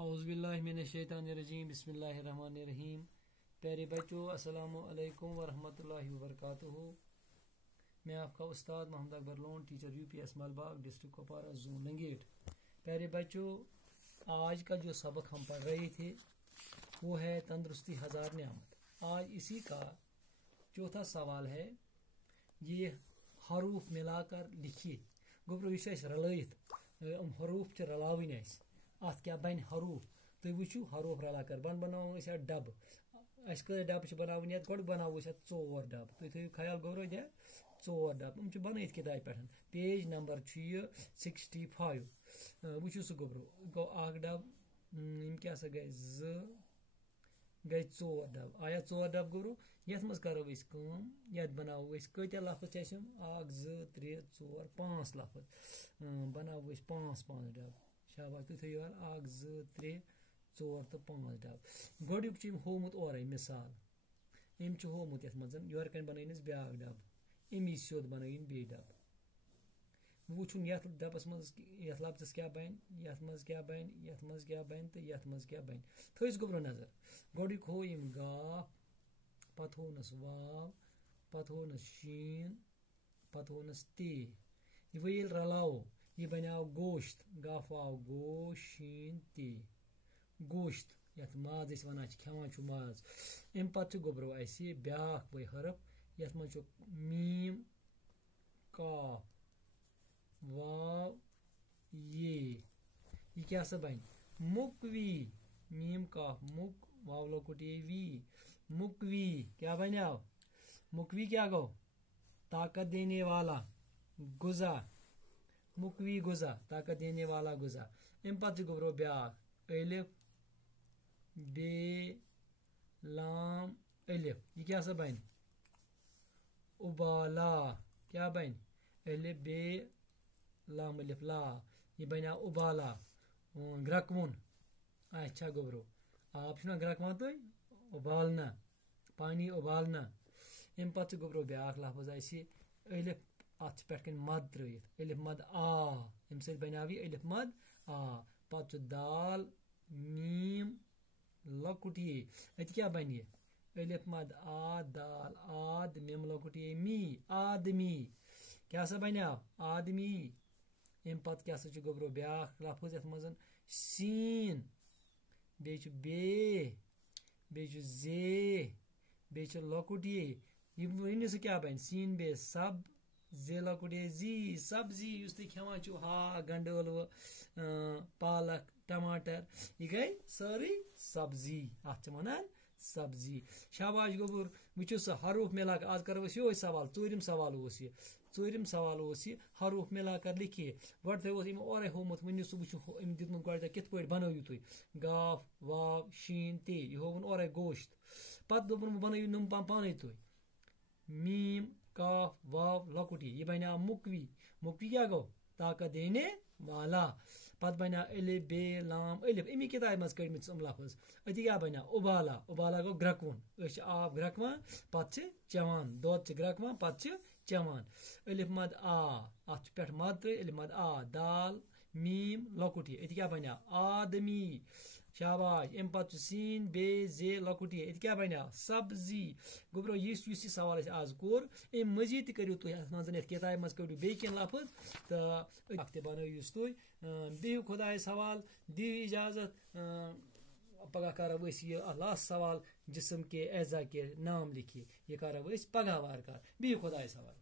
اعوذ باللہ من الشیطان الرجیم بسم اللہ الرحمن الرحیم. پیارے بچوں السلام علیکم ورحمۃ اللہ وبرکاتہ. میں آپ کا استاد Mohammad Akbar Lone, teacher U P S Malbagh, district Kupwara, zone Langate. پیارے بچوں، آج کا جو سبق ہم پڑھ رہے تھے وہ ہے تندرستی ہزار نعمت. آج اسی کا چوتھا سوال ہے. یہ حروف ملا کر لکھیے. گوبرو یہ رلائت حروف چھ رلاوین ات کیا بن حروف تھی وچو حروف رلا کر بناو ڈب. اس ڈب بناوین گۄڈٕ بناوو ات 4 ڈب. تھی تھو خیال گوبرو دیا 4 ڈب یم بنائت کتاب پہ. Page number 65. وچو سہ گوبرو گو اخ ڈب یم کیا سا گئی گئی 4 ڈب. آیا 4 ڈب گوبرو. یت مز کرو اس کام یت بناو اس کتیا لفظ 1 2 3 4 5 لفظ بناو اس 5 ڈب. شاباش تھی تھو 1 2 3 4 تو 5 ڈب. گۄڈنیُک چھُ ہومُت اورے مثال ام ہومُت یتھ منٛز یورٕ کن بنٲیِنس بیاکھ ڈب امی سیوٚد بنٲیِن بیٚیہِ ڈب. وٕچھُن یتھ ڈبس منٛز یتھ لفظس کیٛاہ بنہِ یتھ منٛز کیٛاہ بنہِ یتھ منٛز کیٛاہ بنہِ تہٕ یتھ منٛز کیٛاہ بنہِ. تھٲیِس گوبرو نظر. گۄڈنیُک ہو یِم گاف پتہٕ ہونس واو پتہٕ ہونس شیٖن پتہٕ ہونس تے. یہِ وۄنۍ ییٚلہِ رلاوو یہ بنیو گوشت. گاف واو گو شین تے گوشت یتھ ماز أسۍ ونان چھِ کھٮ۪وان چھُ ماز. امہِ پتہٕ چھُ گوبرو اسہِ بیاکھ وۄنۍ حرف یتھ منٛز چھُ میٖم کاف واو یہ. یہ کیٛاہ سا بنہِ مُکوی. میٖم کاف مُک واو لۄکُٹ یہ وی مُکوی. کیا بنیو مُکوی کیا گو طاقت دینے والا غذا. مُکوی غذا طاقت دینے والا غذا. امہِ پتہٕ چھُ گوبرو بیاکھ الف بے لام الف. یہ کیا سا بن ابالا. کیا بن الف بے لام الف لا. یہ بنیا ابالا گرکون. اچھا گوبرو آپ چھُنا گرکوان تُہۍ ابالنا پانی ابالنا. امہِ پتہٕ چھُ گوبرو بیاکھ لفظ اسہِ الف ات پٮ۪ٹھ کن مد ترٲیِتھ الف مد آ. امہِ سۭتۍ بنیو یہ الف مد آ. پتہٕ چھُ دال میٖم لۄکُٹ یہ. اتہِ کیٛاہ بنہِ یہِ الف مد آ دال آد میم لۄکُٹ یہ می آدمی. کیا سا بنیو آدمی. امہِ پتہٕ کیٛاہ سا چھُ گوبرو بیاکھ لفظ یتھ منٛز سین بیٚیہِ چھُ بے بیٚیہِ چھُ زے بیٚیہِ چھُ لۄکُٹ یہ. یہ ؤنِو سا کیٛاہ بنہِ سین بے سب زے لۄکُٹ یہ زی سبزی. یُس تُہۍ کھٮ۪وان چھِو ہاکھ گنڈٕ ٲلوٕ پالک ٹماٹر یہ گئی سٲرٕے سبزی. اتھ چھِ ونان سبزی. شاباش گوبر. وٕچھو سا حروف ملا کر. آز کرو أسۍ یہوے سوال. ژوٗرِم سوال اوس یہِ. ژوٗرِم سوال اوس یہِ حروف ملا کر لکھیے. گۄڈٕ تھٲیوس أمۍ اورے ہومُت. ؤنِو سُہ وٕچھو أمۍ دیُتمُت گۄڈٕ کِتھ پٲٹھۍ بنٲیِو تُہۍ گاف واو شیٖن تے. یہِ ہووُن اورے گوشت. پتہٕ دوٚپُن بنٲیِو نُم پانے تُہۍ میٖم کاف واو لۄکُٹ یہ بنیو مُکوی. مُکوی کیا گو طاقت دینے والا. پتہٕ بنیو الف بے لام الف. امی کتابہِ منٛز کٔڑمٕتۍ یِم لفظ. أتی کیٛاہ بنیو اُبالا. اُبالا گوٚو گرٛٮ۪کوُن. أسۍ چھِ آب گرٛٮ۪کوان پتہٕ چھِ چٮ۪وان. دۄد چھِ گرٛٮ۪کوان پتہٕ چھِ چٮ۪وان. الف مد آ اتھ چھُ پٮ۪ٹھ مد ترٛٲیِتھ الف مد آ دال میٖم لۄکُٹ یہ. أتی کیٛاہ بنیو آدمی. شاباش. امہِ پتہٕ چھُ سین بے زے لۄکُٹ یہ. أتی کیٛاہ بنیو سبزی. گوبرو یُس یہِ سوال اسہِ آز کوٚر امہِ مزید تہِ کٔرِو تُہۍ اتھ منٛز یتھ کتابہِ منٛز کٔڑِو بیٚیہِ کینٛہہ لفظ تہٕ اکھ تہِ بنٲیوس تُہۍ. بِہِو خۄدایس حوال. دِیِو اجازت. پگہ کرو أسۍ یہِ لاسٹ سوال جسم کے اعضا کے نام لکھیے. یہ کرو أسۍ پگہ وار کار. بِہِو خۄدایس حوال.